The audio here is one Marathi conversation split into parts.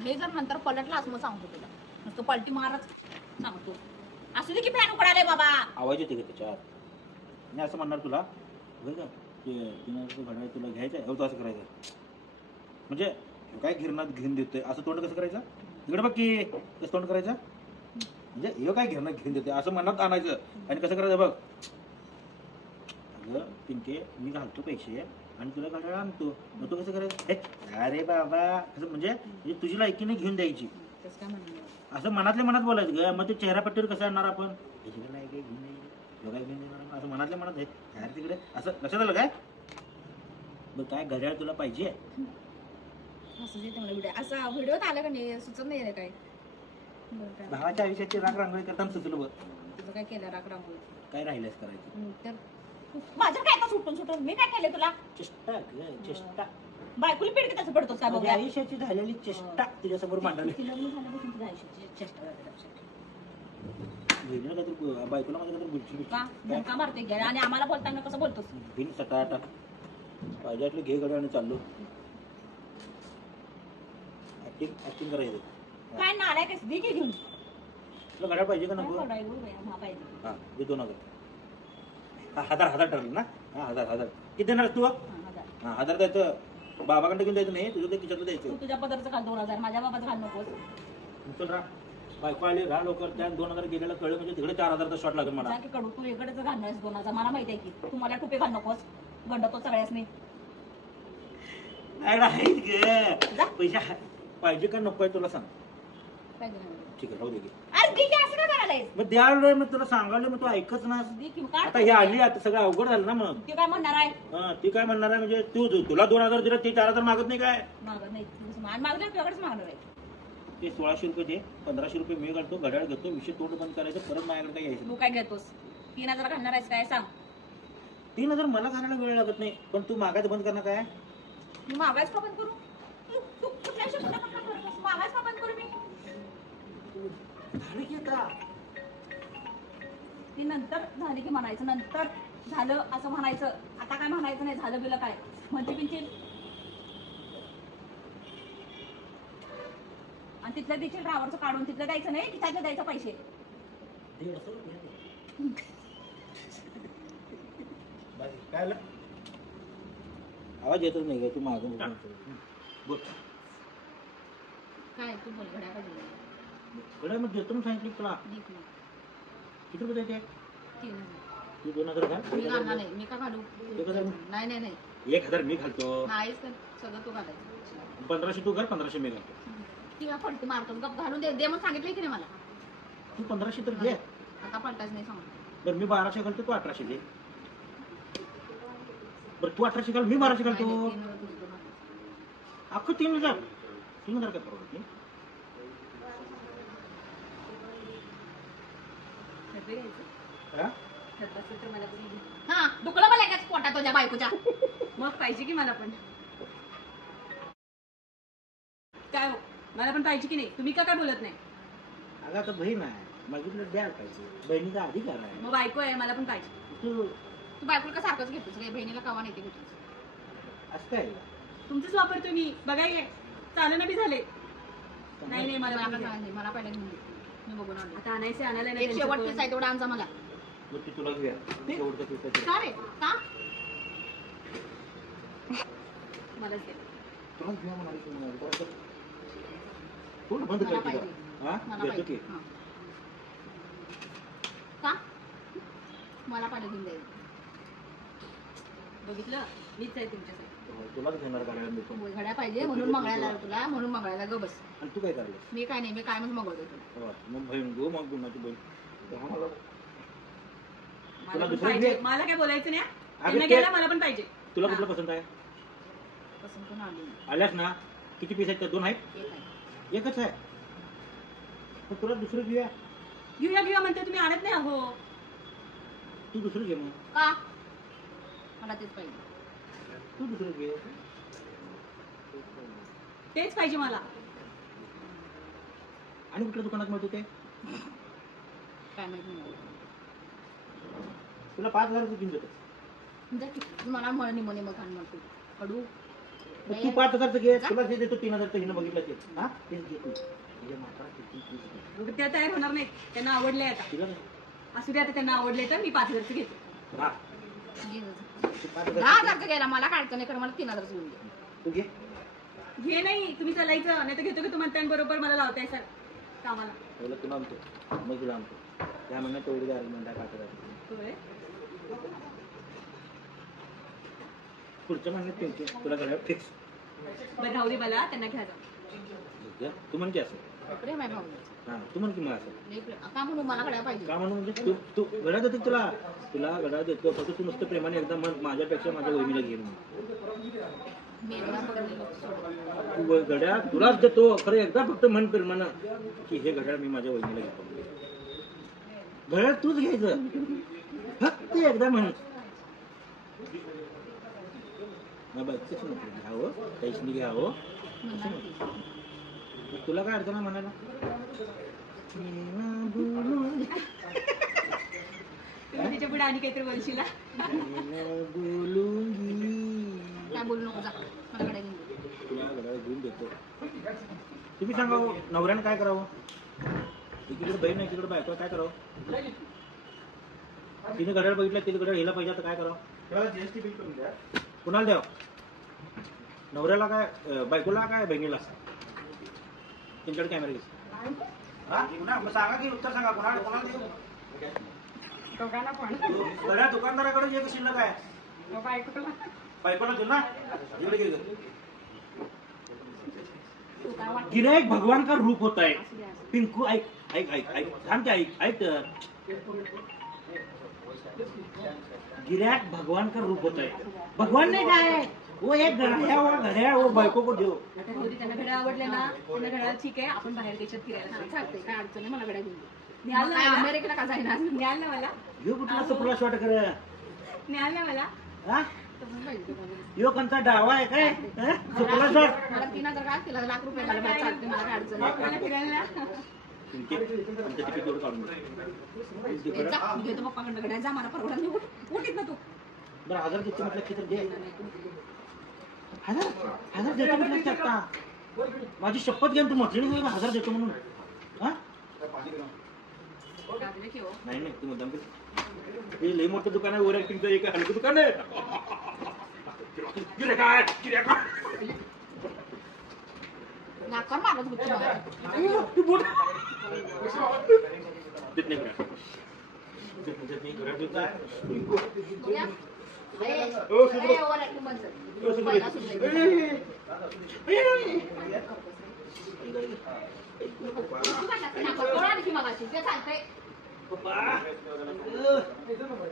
हे जर नंतर पलटलास मग सांगतो तुला नुसतं पलटी मारच सांगतो असू दे की फॅन उकडाले बाबा आवाज येते का त्याच्यात मी असं म्हणणार तुला बरं का ते 3000 घड्याळ तुला घ्यायचं आहे असं करायचं म्हणजे काय गिरणात घेऊन देतोय असं तोंड कसं करायचं तिकडे बघ की कसं तोंड करायचं म्हणजे हे काय गिरणात घेऊन देतोय असं मनात आणायचं आणि कसं करायचं बघ अगं पिंके मी घालतो पैसे आणि तुला घड्याळ आणतो मग तू कसं करायचं अरे बाबा असं म्हणजे तुझी लायकीने घेऊन द्यायची असं मनातल्या मनात बोलायचं ग मग ते चेहऱ्यापट्टीवर कसं आणणार आपण ह्याच्याकडे नाही काय घेऊन नाही काय घेऊन देणार असं मनातल्या मनात आहे बाहेर तिकडे असं लक्षात आलं काय मग काय घड्याळ तुला पाहिजे असा व्हिडिओत आलं का नाही सुचत नाही काय भावाच्या आयुष्याची राग रांगोळी करताना सुचलं बघ तुझं काय केलं राग रांगोळी काय राहिलंच करायचं तर माझं काय सुटून सुटून मी काय केलं तुला चेष्टा चेष्टा बायकोला पेड कसं पडतो काय बघ आयुष्याची झालेली चेष्टा तुझ्यासमोर मांडली लग्न झाल्यापासून तुझ्या आयुष्याची चेष्टा बायकोला माझ्या काहीतरी बोलशील का मारते घ्या आणि आम्हाला बोलताना कसं बोलतोस बिन सटाटा पाहिजे आपलं घे गड्या आणि चाललो ऍक्टिंग करायचं काय नालाय कस दे की घेऊन तुला घड्याळ पाहिजे का नको पाहिजे हा दे 2000 हजार ठरलं ना हा हजार किती देणार तू हा 1000 द्यायचं बाबाकडे घेऊन द्यायचं नाही तुझं खिशातलं द्यायचं तुझ्या पदरचं घाल 2000 माझ्या बाबाचं घाल नकोस चल राहा बायको आली राहा लवकर त्या 2000 गेलेला कळलं म्हणजे तिकडे 4000चा शॉट लागेल मला कडू तू इकडेच घालणार 2000 मला माहिती आहे की तू मला टुपे घाल नकोस गंडतो सगळ्यासनी पैसा पाहिजे का नको तुला सांग ठीक आहे राहू दे मग द्यायला मग तुला सांगायला मग तू ऐकच ना आता हे आली आता सगळं अवघड झालं ना मग ती काय म्हणणार आहे ती काय म्हणणार आहे म्हणजे तू तुला 2000 दिला ते 4000 मागत नाही काय मागत नाही मागल्या तुझ्याकडेच मागणार आहे ते 1600 रुपये दे 1500 रुपये मी घालतो घड्याळ घेतो विषय तोंड बंद करायचं परत माझ्याकडे काय घ्यायचं तू काय घेतोस 3000 घालणार आहेस काय सांग 3000 मला घालायला वेळ लागत नाही पण तू मागायचं बंद करणार काय मी मागायच का बंद करू तू कुठल्या शब्दाला मागायच का बंद करू मी झालं की आता ती नंतर झाली की म्हणायचं नंतर झालं असं म्हणायचं आता काय म्हणायचं नाही झालं बिलं काय म्हणते पिंचील आणि तिथल्या देखील ड्रायव्हरचं काढून तिथलं द्यायचं नाही तिथल्या द्यायचं पैसे काय आवाज येतच नाही तू मागून बोल काय तू बोल घड्या का घड्याळ मग देतो म्हणून सांगितलं तुला किती रुपये द्यायचे 3000 तू 2000 घाल मी घालणार नाही मी का घालू 1000 नाही नाही नाही 1000 मी घालतो नाहीच तर सगळं तू घालायचं 1500 तू घाल 1500 मी घालतो ती का पलटी मारतो गप घालून दे म्हणून सांगितलं की नाही मला तू 1500 तर घे आता पलटाच नाही सांग बरं मी 1200 घालतो तू 1800 दे बरं तू 1800 घाल मी 1200 घालतो अख्खं 3000 काय परवडत नाही हा दुखलं मला काय पोटात तुझ्या बायकोच्या मग पाहिजे की मला पण काय हो मला पण पाहिजे की नाही तुम्ही का काय बोलत नाही अगं आता बहीण आहे मागितलं द्यायला पाहिजे बहिणीचा अधिकार आहे मग बायको आहे मला पण पाहिजे तू बायकोला का सारखंच घेतोस रे बहिणीला कवा नाही ते घेतोस असं काय तुमचंच वापरतो मी बघाय चालना बी झाले नाही नाही मला मला पहिला घेऊन मी बघून आता आणायचे आणायला नाही शेवटचीच आहे तेवढा आमचा मला तुला घेऊया का रे का मलाच दे तुला घेऊया म्हणाली कोण बंद करते देतो की का मला पाहिजे घेऊन द्यायचं बघितलं मीच आहे तुमच्यासाठी तुलाच घेणार घड्याळ घड्या पाहिजे म्हणून मंगळायला तुला म्हणून मंगळायला ग बस आणि तू काय करायला मी काय नाही मी काय म्हणून मंगवतो तुला मग बहीण गो मग गुणाची बहीण मला काय बोलायचं नाही मला पण पाहिजे तुला कुठलं पसंत आहे पसंत पण आल्यास ना किती पीस आहेत 2 आहेत एकच आहे पण तुला दुसरं घेऊया म्हणते तुम्ही आणत नाही अहो तू दुसरं घे मग का मला तेच पाहिजे तू दुसरं घे तेच पाहिजे मला आणि कुठल्या दुकानात मिळतो ते काय माहिती तुला 5000 रुपये घेऊन देतो मला मग निमोने मग म्हणतो कडू तर तू 5,000चं घे, तुला जे देतो 3,000चं हिनं बघितलं ते. हा तेच घे तू. तुझ्या मापाला किती तीस घे. त्या तयार होणार नाही, त्यांना आवडले आता. तिला काय? असू दे आता, त्यांना आवडले तर मी 5,000चं घेते. हा, घे. तू 5,000चं 10,000चं घ्यायला मला काय अडचण नाही, कारण मला 3,000चं घेऊन दे. तू घे. घे नाही, तुम्ही चालायचं नाही तर घेतो की तुम्हाला बरोबर मला लावताय सर कामाला. पहिलं तुला आणतो, मग तुला आणतो. त्या महिन्यात तेवढी अर्ग्युमेंट आहे 5,000. होय. पुढच्या महिन्यात त्यांची तुला घड्याळ फिक्स. बरं राहू दे, मला त्यांना घ्या जाऊ. तू म्हण की असं. प्रेम आहे भाऊ. हा तू म्हण की मग असं. लई प्रेम. का म्हणून मला घड्याळ पाहिजे. का म्हणून म्हणजे तू घड्याळ देतो तुला, तुला घड्याळ देतो, फक्त तू नुसतं प्रेमाने एकदा म्हण माझ्यापेक्षा माझ्या वहिनीला घे म्हणून. मी एकदा पकडलेलो सोडून. तू घड्याळ तुलाच देतो, खरं एकदा फक्त म्हण प्रेमानं की हे घड्याळ मी माझ्या वहिनीला घेतो. घड्याळ तूच घ्यायचं, फक्त एकदा म्हण. बाईकच नको घ्यावं, पैसे घ्यावं. म्हणणार की. तुला काय अडचण आहे म्हणायला? तुम्ही तिच्या पुढे आणि काहीतरी बोलशीला. काय बोलू नको, जा मला घड्याळ घेऊन दे. तुला घड्याळ घेऊन देतो. तुम्ही सांगा नवऱ्यानं काय करावं? एकीकडे बहीण आहे, एकीकडे बायको, काय करावं? तिने घड्याळ बघितलं, तिने घड्याळ हिला पाहिजे तर काय करावं? जीएसटी बिल करून द्या. कुणाला द्यावं? नवऱ्याला काय, बायकोला काय, बहिणीला? त्यांच्याकडे कॅमेरा घेस. सांगा की उत्तर सांगा, कोणाला कोणाला देऊ? दोघांना पण. घड्याळ दुकानदाराकडे जे शिल्लक आहे बायकोला देऊ ना. इकडे घे. तू काय वाटतं? गिराईक भगवान का रूप होता है. असू दे, असू दे. पिंकू ऐक ऐक ऐक ऐक थांब ते ऐक ऐक. गिराईक भगवान का रूप होता है. भगवान ने कहा है वो एक घड्याळ वो बायको को देव. आता राहू दे, त्यांना घड्याळ आवडले ना, त्यांना घड्याळ ठीक आहे, आपण बाहेर देशात फिरायला हा, जाऊ. चालतंय, काय अडचण नाही, मला घड्याळ घेऊन दे. न्याल ना काय मला? अमेरिकेला का जाईना? न्याल ना मला? यो कुठला सपला शॉट कर. न्याल ना मला? हा तसंच पाहिजे तुम्हाला. यो कोणता डावा आहे काय? सपला शॉट. मला 3,000 काय तिला लाख रुपये घाला, मला चालते, मला काय अडचण नाही. मला फिरायला ना? आमचं तिकीट एवढं काढून दे. जा, मी घेतो पप्पाकडनं घड्याळ, जा, मला परवडा नाही. उठ इथनं तू. बरं 1,000 देतो म्हटलं की तर दे. 1,000 देतो म्हटलं की आता माझी शपथ घेऊन तू म्हटली नाही 1,000 देतो म्हणून. हा राहू दे की हो. नाही नाही तू मुद्दाम हे लई मोठं दुकान आहे. ओव्हर ऍक्टिंगचं एक हलकं दुकान आहे. नाकावर मारत गुच्छ मला. तू बोल. देत नाही घड्याळ. देत नाही घड्याळ देत नाही. या. ए, ओ, सुधरो. ए, वर आहे, बंद कर. ओ, सुधरो. पहिला सुधरायचं. तू काय टाकते नाकावर? कोण आली की मगाशी? ते चालतंय. पप्पा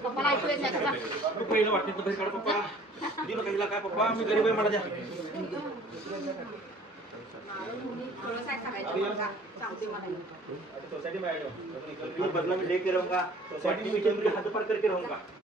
पप्पाला ऐकू येत नाही का? जा. पहिलं वाटतं बाहेर काढ पप्पा. दिलं काहीला काय पप्पा मी गरीब आहे मला द्या. थोडं काय सांगायचं मला? जा. सांगते मला. सोसाइटी में आए हो, बदला में लेके रहूंगा, सोसाइटी में चल रही हाथ पर करके रहूंगा.